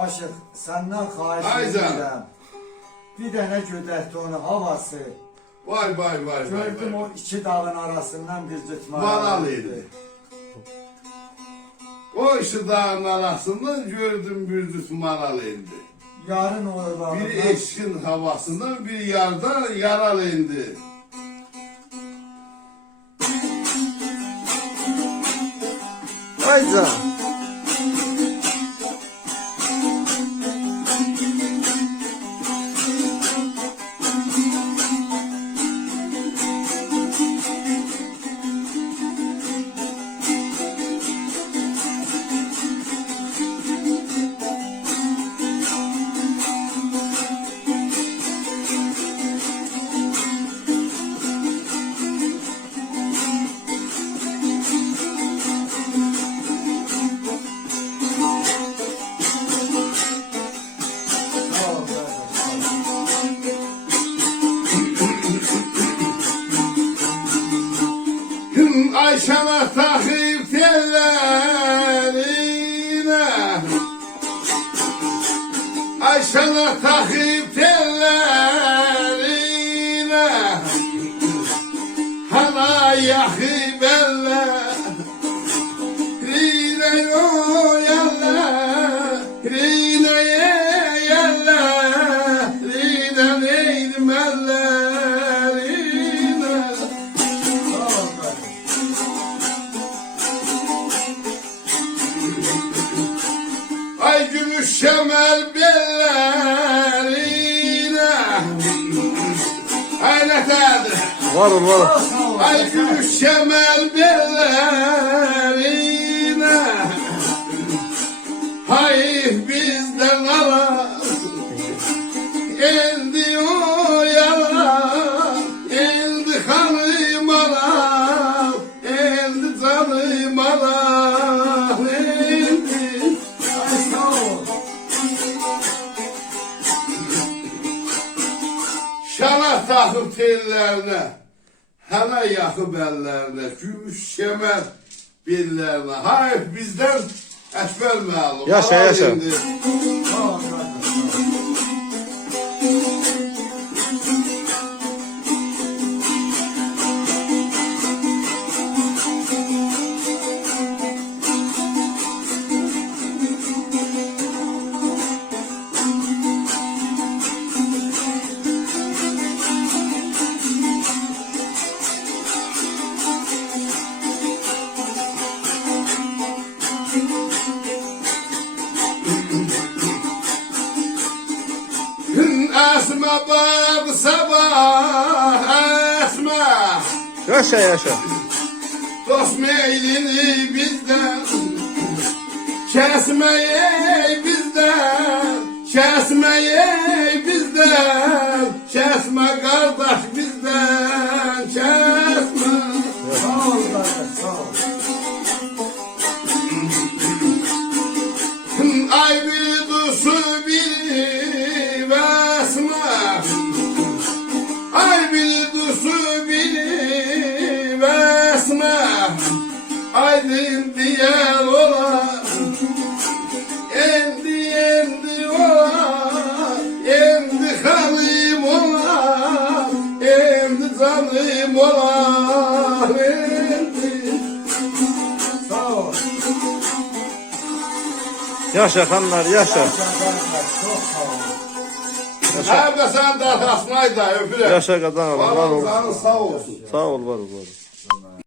Aşık senden xahiş Aycan. edirəm. Bir dənə gödəkdi onun havası. Vay vay vay Gördüm vay. o iki dağın arasından bir cıtma. Manalıydı. O işi dağın arasından gördüm bir düz manalı indi. Yarın oralarından. Bir eşkin havasından bir yardan yaralı indi. Aycan. Sağ ol qardaş. Gün Ayşana takip tellerine, Ayşana takip tellerine, hala yakı belle, rine yo yalla, rine ye yalla, rine neydim ellerine. Sağ ol qardaş. Ay gümüş şemel bellerine, ay ne tadı. Var ol, var ol. Sağ ol. Ay gümüş şemel bellerine, hay bizden ala, eldi o yala, eldi kanım ala, eldi canım ala, eldi. Ay, sağ ol. Şana takıp tellerine, hele yakıp ellerine, gümüş şemer billerine. Hayır bizden ekber məlum. Yaşa, Allah yaşa. indi. Sağ ol qardaş. Gün esme bab sabah esme. Yaşa, yaşa. Dost meylini bizden, kesmeye bizden, kesmeye bizden, kesme kardeş bizden, kesme. Sağ ol qardaş. Sağ ol. Ay bir dusu bir vesme, ay bir dusu bir vesme, aydın diyen ola, endi ola, endi kanım ola, endi canım ola, endi. Sağ ol. Yaşa xanlar, yaşa. Sen qardaş. Çok sağ ol. Hem de sen de tasmayı da öpürüm. Yaşa qazan oğlum, var ol. Sağ ol. Sağ ol, var ol, var ol.